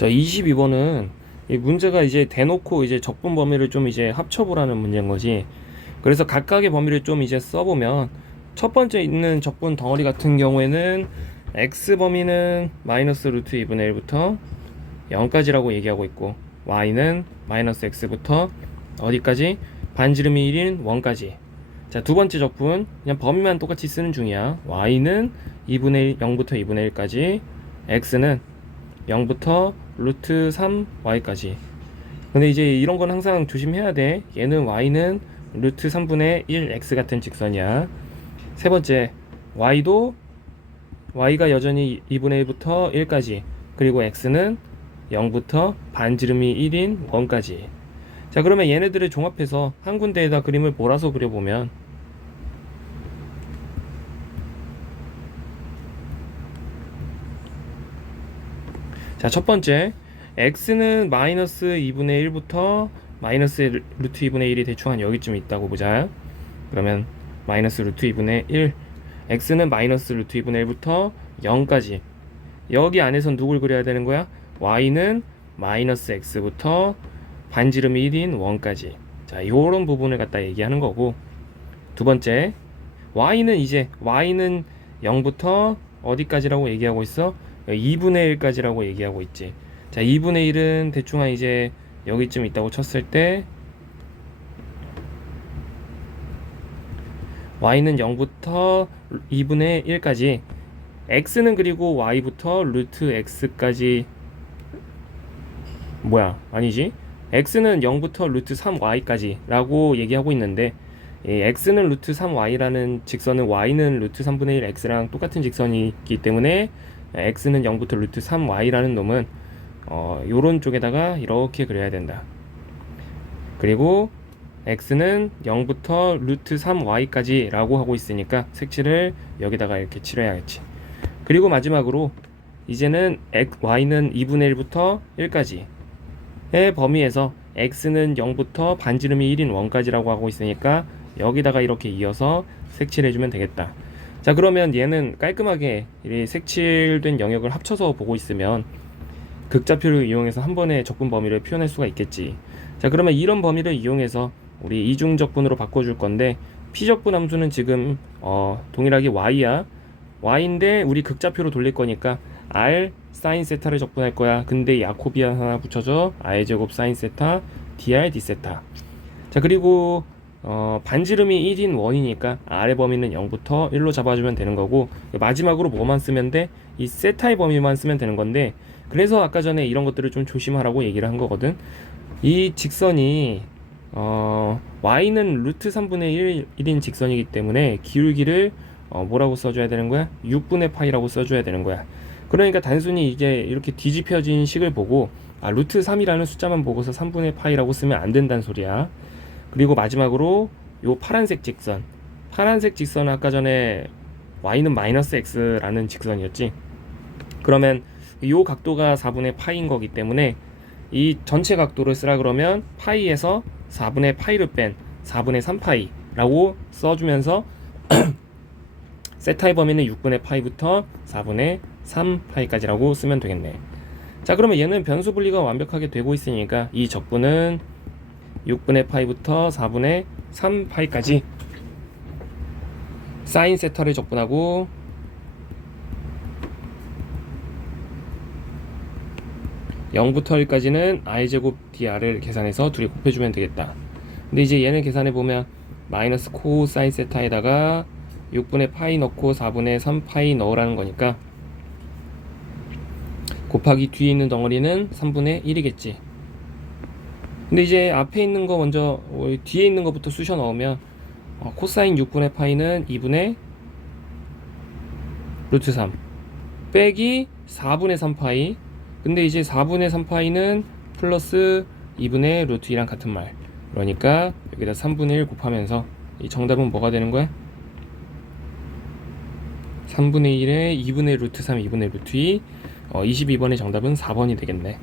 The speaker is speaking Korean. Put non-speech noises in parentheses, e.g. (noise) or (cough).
자, 22번은 이 문제가 이제 대놓고 이제 적분 범위를 좀 이제 합쳐보라는 문제인 거지. 그래서 각각의 범위를 좀 이제 써보면 첫 번째 있는 적분 덩어리 같은 경우에는 x 범위는 마이너스 루트 2분의 1부터 0까지라고 얘기하고 있고 y는 마이너스 x부터 어디까지? 반지름이 1인 1까지. 자, 두 번째 적분 그냥 범위만 똑같이 쓰는 중이야. y는 2분의 1, 0부터 2분의 1까지, x는 0부터 루트 3y까지. 근데 이제 이런 건 항상 조심해야 돼. 얘는 y는 루트 3분의 1 x 같은 직선이야. 세 번째, y도 y가 여전히 2분의 1부터 1까지. 그리고 x는 0부터 반지름이 1인 1까지. 자, 그러면 얘네들을 종합해서 한 군데에다 그림을 몰아서 그려보면 자, 첫 번째 x는 마이너스 2분의 1부터 마이너스 루트 2분의 1이 대충 한 여기쯤 있다고 보자. 그러면 마이너스 루트 2분의 1 x는 마이너스 루트 2분의 1부터 0까지 여기 안에선 누굴 그려야 되는 거야? y는 마이너스 x부터 반지름이 1인 1까지 자 요런 부분을 갖다 얘기하는 거고 두 번째 y는 이제 y는 0부터 어디까지라고 얘기하고 있어? 2분의 1까지라고 얘기하고 있지. 자 2분의 1은 대충 한 이제 여기쯤 있다고 쳤을 때 y는 0부터 2분의 1까지 x는 그리고 y부터 루트 x까지. 뭐야? 아니지? x는 0부터 루트 3y까지 라고 얘기하고 있는데 이 x는 루트 3y라는 직선은 y는 루트 3분의 1 x랑 똑같은 직선이기 때문에 x는 0부터 루트 3y라는 놈은 어, 요런 쪽에다가 이렇게 그려야 된다. 그리고 x는 0부터 루트 3y까지 라고 하고 있으니까 색칠을 여기다가 이렇게 칠해야겠지. 그리고 마지막으로 이제는 x, y는 2분의 1부터 1까지의 범위에서 x는 0부터 반지름이 1인 1까지라고 하고 있으니까 여기다가 이렇게 이어서 색칠해주면 되겠다 자 그러면 얘는 깔끔하게 이 색칠된 영역을 합쳐서 보고 있으면 극좌표를 이용해서 한 번에 적분 범위를 표현할 수가 있겠지. 자 그러면 이런 범위를 이용해서 우리 이중적분으로 바꿔줄 건데 p적분 함수는 지금 어, 동일하게 y야. Y인데 우리 극좌표로 돌릴 거니까 r 사인 세타를 적분할 거야. 근데 야코비안 하나 붙여줘 r 제곱 사인 세타 dr d 세타 자 그리고 어, 반지름이 1인 원이니까 r의 범위는 0부터 1로 잡아주면 되는 거고 마지막으로 뭐만 쓰면 돼? 이 세타의 범위만 쓰면 되는 건데 그래서 아까 전에 이런 것들을 좀 조심하라고 얘기를 한 거거든 이 직선이 어, y는 루트 3분의 1, 1인 직선이기 때문에 기울기를 어, 뭐라고 써줘야 되는 거야? 6분의 파이라고 써줘야 되는 거야. 그러니까 단순히 이제 이렇게 뒤집혀진 식을 보고 아, 루트 3이라는 숫자만 보고서 3분의 파이라고 쓰면 안 된다는 소리야. 그리고 마지막으로 요 파란색 직선. 파란색 직선은 아까 전에 y는 마이너스 x라는 직선이었지. 그러면 요 각도가 4분의 파이인 거기 때문에 이 전체 각도를 쓰라 그러면 파이에서 4분의 파이를 뺀 4분의 3파이라고 써주면서 (clears throat) 세타의 범위는 6분의 파이부터 4분의 3파이까지라고 쓰면 되겠네. 자 그러면 얘는 변수 분리가 완벽하게 되고 있으니까 이 적분은 6분의 파이부터 4분의 3파이까지 사인 세타를 적분하고 0부터 1까지는 i제곱 dr을 계산해서 둘이 곱해주면 되겠다. 근데 이제 얘는 계산해 보면 마이너스 코사인 세타에다가 6분의 파이 넣고 4분의 3파이 넣으라는 거니까 곱하기 뒤에 있는 덩어리는 3분의 1이겠지. 근데 이제 앞에 있는 거 먼저 어, 뒤에 있는 거부터 쑤셔 넣으면 어, 코사인 6분의 파이는 2분의 루트 3 빼기 4분의 3 파이. 근데 이제 4분의 3 파이는 플러스 2분의 루트 2랑 같은 말. 그러니까 여기다 3분의 1 곱하면서 이 정답은 뭐가 되는 거야? 3분의 1에 2분의 루트 3, 2분의 루트 2 어, 22번의 정답은 4번이 되겠네